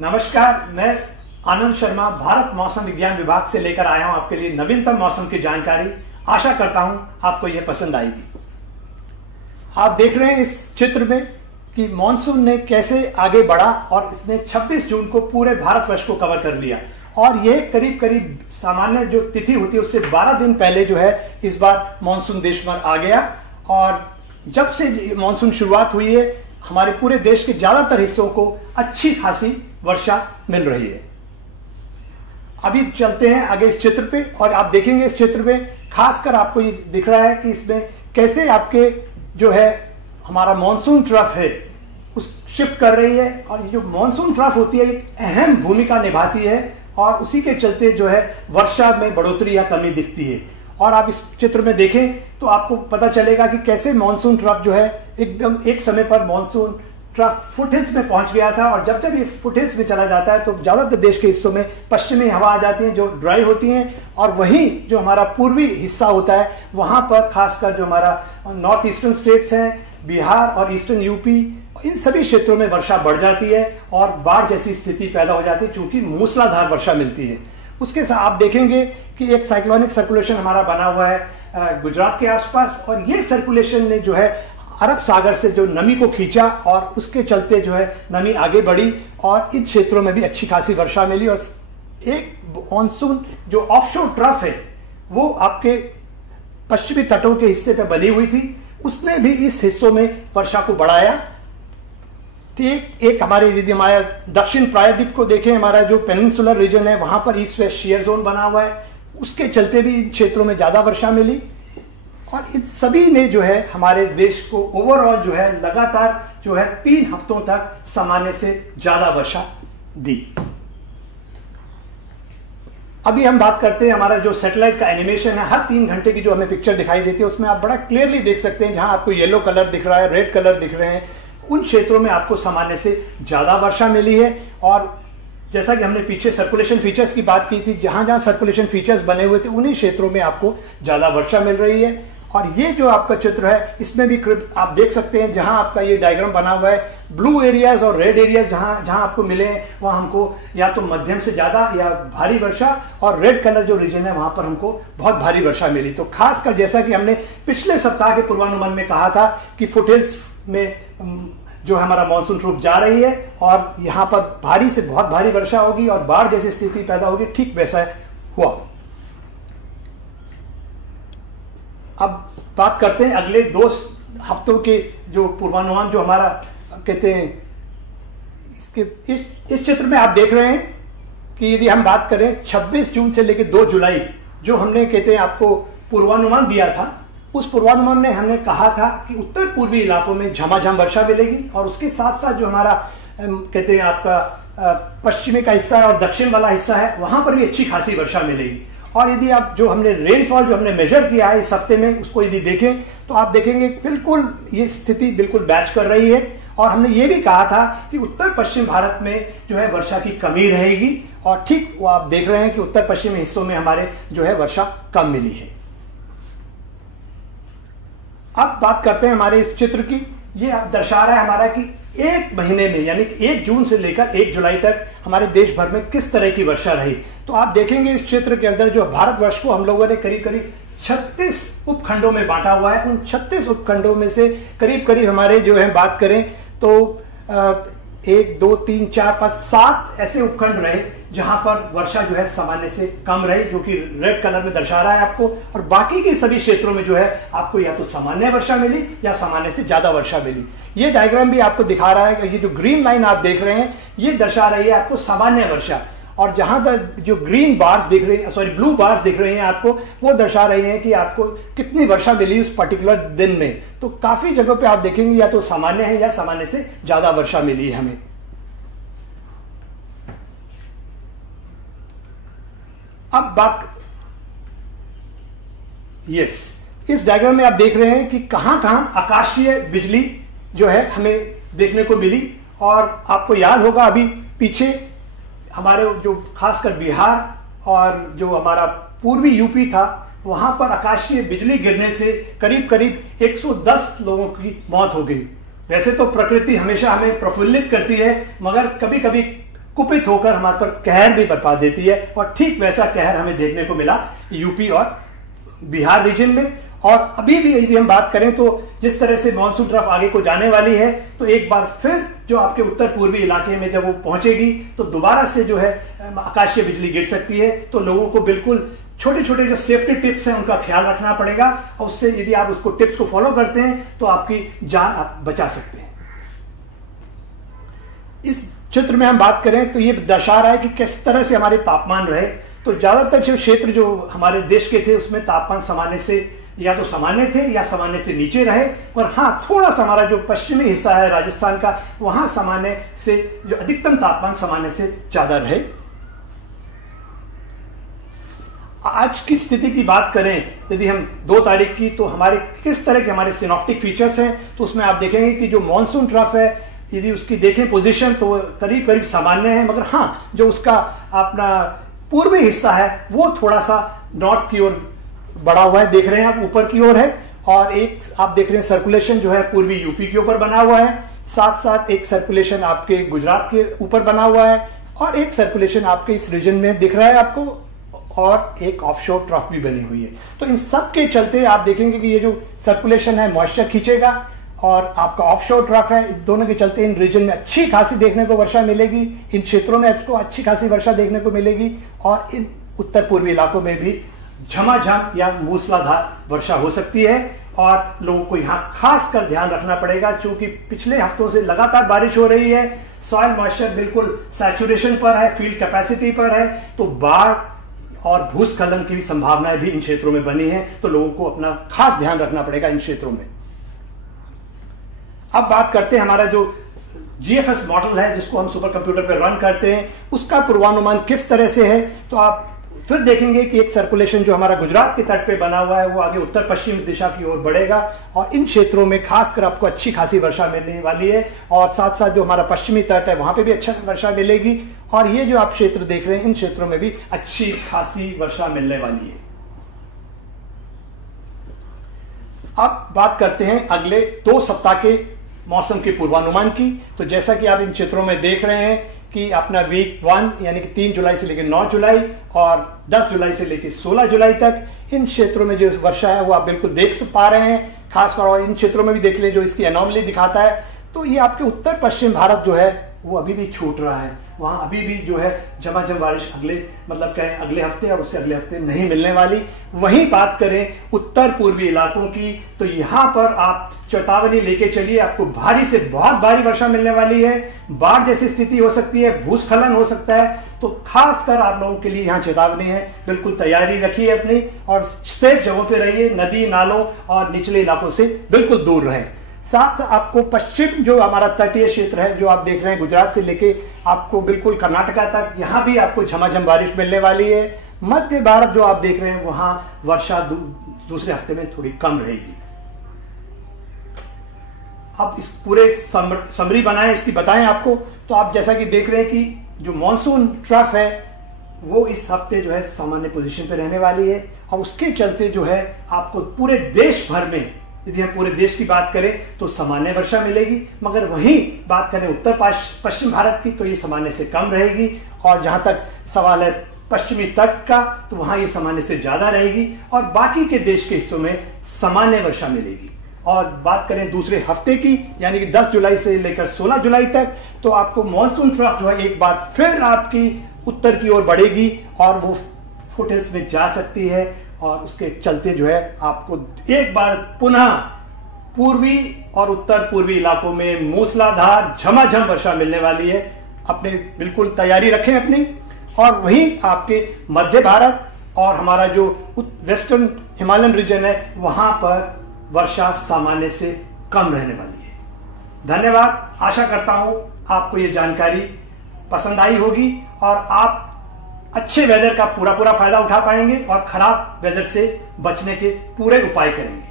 नमस्कार, मैं आनंद शर्मा भारत मौसम विज्ञान विभाग से लेकर आया हूं आपके लिए नवीनतम मौसम की जानकारी। आशा करता हूं आपको यह पसंद आएगी। आप देख रहे हैं इस चित्र में कि मॉनसून ने कैसे आगे बढ़ा और इसने 26 जून को पूरे भारतवर्ष को कवर कर लिया और ये करीब करीब सामान्य जो तिथि होती है उससे 12 दिन पहले जो है इस बार मॉनसून देश भर आ गया। और जब से मॉनसून शुरुआत हुई है हमारे पूरे देश के ज्यादातर हिस्सों को अच्छी खासी वर्षा मिल रही है। अभी चलते हैं आगे इस चित्र पे और आप देखेंगे इस चित्र में खासकर आपको ये दिख रहा है कि इसमें कैसे आपके जो है हमारा मॉनसून ट्रफ है उस शिफ्ट कर रही है। और ये जो मॉनसून ट्रफ होती है एक अहम भूमिका निभाती है और उसी के चलते जो है वर्षा में बढ़ोतरी या कमी दिखती है। और आप इस चित्र में देखें तो आपको पता चलेगा कि कैसे मॉनसून ट्रफ जो है एकदम एक समय पर मॉनसून ट्रफ फुटहिल्स में पहुंच गया था और जब जब ये फुटहिल्स में चला जाता है तो ज्यादातर देश के हिस्सों में पश्चिमी हवा आ जाती है जो ड्राई होती हैं और वहीं जो हमारा पूर्वी हिस्सा होता है वहां पर खासकर जो हमारा नॉर्थ ईस्टर्न स्टेट्स हैं, बिहार और ईस्टर्न यूपी, इन सभी क्षेत्रों में वर्षा बढ़ जाती है और बाढ़ जैसी स्थिति पैदा हो जाती है चूंकि मूसलाधार वर्षा मिलती है। उसके साथ आप देखेंगे कि एक साइक्लोनिक सर्कुलेशन हमारा बना हुआ है गुजरात के आसपास और ये सर्कुलेशन ने जो है अरब सागर से जो नमी को खींचा और उसके चलते जो है नमी आगे बढ़ी और इन क्षेत्रों में भी अच्छी खासी वर्षा मिली। और एक मॉनसून जो ऑफशोर ट्रफ है वो आपके पश्चिमी तटों के हिस्से पे बनी हुई थी, उसने भी इस हिस्सों में वर्षा को बढ़ाया। ठीक एक हमारे यदि हमारे दक्षिण प्रायद्वीप को देखें, हमारा जो पेनिनसुलर रीजन है वहां पर ईस्ट वेस्ट शेयर जोन बना हुआ है, उसके चलते भी इन क्षेत्रों में ज्यादा वर्षा मिली और इन सभी ने जो है हमारे देश को ओवरऑल जो है लगातार जो है 3 हफ्तों तक सामान्य से ज्यादा वर्षा दी। अभी हम बात करते हैं हमारा जो सैटेलाइट का एनिमेशन है, हर 3 घंटे की जो हमें पिक्चर दिखाई देती है उसमें आप बड़ा क्लियरली देख सकते हैं, जहां आपको येलो कलर दिख रहा है, रेड कलर दिख रहे हैं, उन क्षेत्रों में आपको सामान्य से ज्यादा वर्षा मिली है। और जैसा कि हमने पीछे सर्कुलेशन फीचर्स की बात की थी, जहां जहां सर्कुलेशन फीचर्स बने हुए थे उन्हीं क्षेत्रों में आपको ज्यादा वर्षा मिल रही है। और ये जो आपका चित्र है इसमें भी आप देख सकते हैं, जहां आपका ये डायग्राम बना हुआ है, ब्लू एरियाज और रेड एरियाज जहां जहां आपको मिले हैं वहां हमको या तो मध्यम से ज्यादा या भारी वर्षा, और रेड कलर जो रीजन है वहां पर हमको बहुत भारी वर्षा मिली। तो खासकर जैसा कि हमने पिछले सप्ताह के पूर्वानुमान में कहा था कि फुटहिल्स में जो हमारा मॉनसून ट्रफ जा रही है और यहां पर भारी से बहुत भारी वर्षा होगी और बाढ़ जैसी स्थिति पैदा होगी, ठीक वैसा हुआ। अब बात करते हैं अगले 2 हफ्तों के जो पूर्वानुमान जो हमारा कहते हैं इसके इस चित्र में आप देख रहे हैं कि यदि हम बात करें 26 जून से लेकर 2 जुलाई जो हमने कहते हैं आपको पूर्वानुमान दिया था, उस पूर्वानुमान में हमने कहा था कि उत्तर पूर्वी इलाकों में झमाझम वर्षा मिलेगी और उसके साथ साथ जो हमारा कहते हैं आपका पश्चिमी का हिस्सा है और दक्षिण वाला हिस्सा है वहां पर भी अच्छी खासी वर्षा मिलेगी। और यदि आप जो हमने रेनफॉल जो हमने मेजर किया है इस हफ्ते में उसको यदि देखें तो आप देखेंगे बिल्कुल ये स्थिति बिल्कुल मैच कर रही है। और हमने ये भी कहा था कि उत्तर पश्चिम भारत में जो है वर्षा की कमी रहेगी और ठीक वो आप देख रहे हैं कि उत्तर पश्चिमी हिस्सों में हमारे जो है वर्षा कम मिली है। अब बात करते हैं हमारे इस चित्र की। ये दर्शा रहा है हमारा कि एक महीने में यानी कि 1 जून से लेकर 1 जुलाई तक हमारे देश भर में किस तरह की वर्षा रही। तो आप देखेंगे इस क्षेत्र के अंदर जो भारतवर्ष को हम लोगों ने करीब करीब 36 उपखंडों में बांटा हुआ है। उन 36 उपखंडों में से करीब करीब हमारे जो है बात करें तो 1 2 3 4 5 7 ऐसे उपखंड रहे जहां पर वर्षा जो है सामान्य से कम रही, जो कि रेड कलर में दर्शा रहा है आपको। और बाकी के सभी क्षेत्रों में जो है आपको या तो सामान्य वर्षा मिली या सामान्य से ज्यादा वर्षा मिली। ये डायग्राम भी आपको दिखा रहा है कि ये जो ग्रीन लाइन आप देख रहे हैं ये दर्शा रही है आपको सामान्य वर्षा, और जहां तक जो ग्रीन बार्स दिख रही है, सॉरी ब्लू बार्स दिख रही हैं आपको, वो दर्शा रही हैं कि आपको कितनी वर्षा मिली उस पर्टिकुलर दिन में। तो काफी जगहों पे आप देखेंगे या तो सामान्य है या सामान्य से ज्यादा वर्षा मिली है हमें। अब बात इस डायग्राम में आप देख रहे हैं कि कहां कहां आकाशीय बिजली जो है हमें देखने को मिली। और आपको याद होगा अभी पीछे हमारे जो खासकर बिहार और जो हमारा पूर्वी यूपी था वहां पर आकाशीय बिजली गिरने से करीब करीब 110 लोगों की मौत हो गई। वैसे तो प्रकृति हमेशा हमें प्रफुल्लित करती है, मगर कभी कभी कुपित होकर हमारे पर कहर भी बरपा देती है। और ठीक वैसा कहर हमें देखने को मिला यूपी और बिहार रीजन में। और अभी भी यदि हम बात करें तो जिस तरह से मानसून ट्रफ आगे को जाने वाली है, तो एक बार फिर जो आपके उत्तर पूर्वी इलाके में जब वो पहुंचेगी तो दोबारा से जो है आकाशीय बिजली गिर सकती है। तो लोगों को बिल्कुल छोटे छोटे जो सेफ्टी टिप्स हैं उनका ख्याल रखना पड़ेगा, और उससे यदि आप उसको टिप्स को फॉलो करते हैं तो आपकी जान आप बचा सकते हैं। इस चित्र में हम बात करें तो ये दर्शा रहा है कि किस तरह से हमारे तापमान रहे। तो ज्यादातर जो क्षेत्र जो हमारे देश के थे उसमें तापमान सामान्य से या तो सामान्य थे या सामान्य से नीचे रहे। और हाँ, थोड़ा सा हमारा जो पश्चिमी हिस्सा है राजस्थान का, वहां सामान्य से जो अधिकतम तापमान सामान्य से ज्यादा रहे। आज की स्थिति की बात करें यदि हम 2 तारीख की, तो हमारे किस तरह के हमारे सिनॉप्टिक फीचर्स हैं, तो उसमें आप देखेंगे कि जो मॉनसून ट्रफ है यदि उसकी देखें पोजीशन तो करीब करीब सामान्य है, मगर हाँ जो उसका अपना पूर्वी हिस्सा है वो थोड़ा सा नॉर्थ की ओर बढ़ा हुआ है, देख रहे हैं आप ऊपर की ओर है। और एक आप देख रहे हैं सर्कुलेशन जो है पूर्वी यूपी के ऊपर बना हुआ है, साथ साथ एक सर्कुलेशन आपके गुजरात के ऊपर बना हुआ है, और एक सर्कुलेशन आपके इस रीजन में दिख रहा है आपको, और एक ऑफशोर ट्रफ भी बनी हुई है। तो इन सब के चलते आप देखेंगे कि ये जो सर्कुलेशन है मॉइस्चर खींचेगा, और आपका ऑफशोर ट्रफ है, इन दोनों के चलते इन रीजन में अच्छी खासी देखने को वर्षा मिलेगी, इन क्षेत्रों में आपको अच्छी खासी वर्षा देखने को मिलेगी, और इन उत्तर पूर्वी इलाकों में भी झमाझम या मूसलाधार वर्षा हो सकती है। और लोगों को यहाँ खास कर ध्यान रखना पड़ेगा, क्योंकि पिछले हफ्तों से लगातार बारिश हो रही है, सॉइल मॉइस्चर बिल्कुल सैचुरेशन पर है, फील्ड कैपेसिटी पर है, तो बाढ़ और भूस्खलन की भी संभावनाएं भी इन क्षेत्रों में बनी है। तो लोगों को अपना खास ध्यान रखना पड़ेगा इन क्षेत्रों में। अब बात करते हैं हमारा जो जीएफएस मॉडल है जिसको हम सुपर कंप्यूटर पर रन करते हैं, उसका पूर्वानुमान किस तरह से है। तो आप फिर देखेंगे कि एक सर्कुलेशन जो हमारा गुजरात के तट पे बना हुआ है वो आगे उत्तर पश्चिम दिशा की ओर बढ़ेगा, और इन क्षेत्रों में खासकर आपको अच्छी खासी वर्षा मिलने वाली है। और साथ साथ जो हमारा पश्चिमी तट है वहां पे भी अच्छा वर्षा मिलेगी, और ये जो आप क्षेत्र देख रहे हैं इन क्षेत्रों में भी अच्छी खासी वर्षा मिलने वाली है। अब बात करते हैं अगले 2 सप्ताह के मौसम के पूर्वानुमान की। तो जैसा कि आप इन चित्रों में देख रहे हैं कि अपना वीक 1 यानी कि 3 जुलाई से लेकर 9 जुलाई और 10 जुलाई से लेकर 16 जुलाई तक इन क्षेत्रों में जो वर्षा है वो आप बिल्कुल देख पा रहे हैं। खासकर और इन क्षेत्रों में भी देख लें जो इसकी एनोमली दिखाता है, तो ये आपके उत्तर पश्चिम भारत जो है वो अभी भी छूट रहा है, वहां अभी भी जो है झमाझम बारिश अगले हफ्ते और उससे अगले हफ्ते नहीं मिलने वाली। वहीं बात करें उत्तर पूर्वी इलाकों की, तो यहां पर आप चेतावनी लेके चलिए, आपको भारी से बहुत भारी वर्षा मिलने वाली है, बाढ़ जैसी स्थिति हो सकती है, भूस्खलन हो सकता है। तो खासकर आप लोगों के लिए यहाँ चेतावनी है, बिल्कुल तैयारी रखिए अपनी, और सेफ जगहों पे रहिए, नदी नालों और निचले इलाकों से बिल्कुल दूर रहें। साथ आपको पश्चिम जो हमारा तटीय क्षेत्र है जो आप देख रहे हैं गुजरात से लेके आपको बिल्कुल कर्नाटका तक, यहाँ भी आपको झमाझम बारिश मिलने वाली है। मध्य भारत जो आप देख रहे हैं वहां वर्षा दूसरे हफ्ते में थोड़ी कम रहेगी। अब इस पूरे समरी बनाएं, इसकी बताएं आपको। तो आप जैसा कि देख रहे हैं कि जो मॉनसून ट्रफ है वो इस हफ्ते जो है सामान्य पोजीशन पे रहने वाली है, और उसके चलते जो है आपको पूरे देश भर में, यदि हम पूरे देश की बात करें तो सामान्य वर्षा मिलेगी, मगर वहीं बात करें उत्तर पश्चिम भारत की तो ये सामान्य से कम रहेगी। और जहां तक सवाल है पश्चिमी तट का, तो वहां ये सामान्य से ज्यादा रहेगी, और बाकी के देश के हिस्सों में सामान्य वर्षा मिलेगी। और बात करें दूसरे हफ्ते की यानी कि 10 जुलाई से लेकर 16 जुलाई तक, तो आपको मॉनसून ट्रफ जो है एक बार फिर आपकी उत्तर की ओर बढ़ेगी और वो फुटहिल्स में जा सकती है, और उसके चलते जो है आपको एक बार पुनः पूर्वी और उत्तर पूर्वी इलाकों में मूसलाधार झमाझम वर्षा मिलने वाली है। अपने बिल्कुल तैयारी रखें अपनी। और वहीं आपके मध्य भारत और हमारा जो वेस्टर्न हिमालयन रीजन है वहां पर वर्षा सामान्य से कम रहने वाली है। धन्यवाद। आशा करता हूं आपको ये जानकारी पसंद आई होगी और आप अच्छे वेदर का पूरा फायदा उठा पाएंगे और खराब वेदर से बचने के पूरे उपाय करेंगे।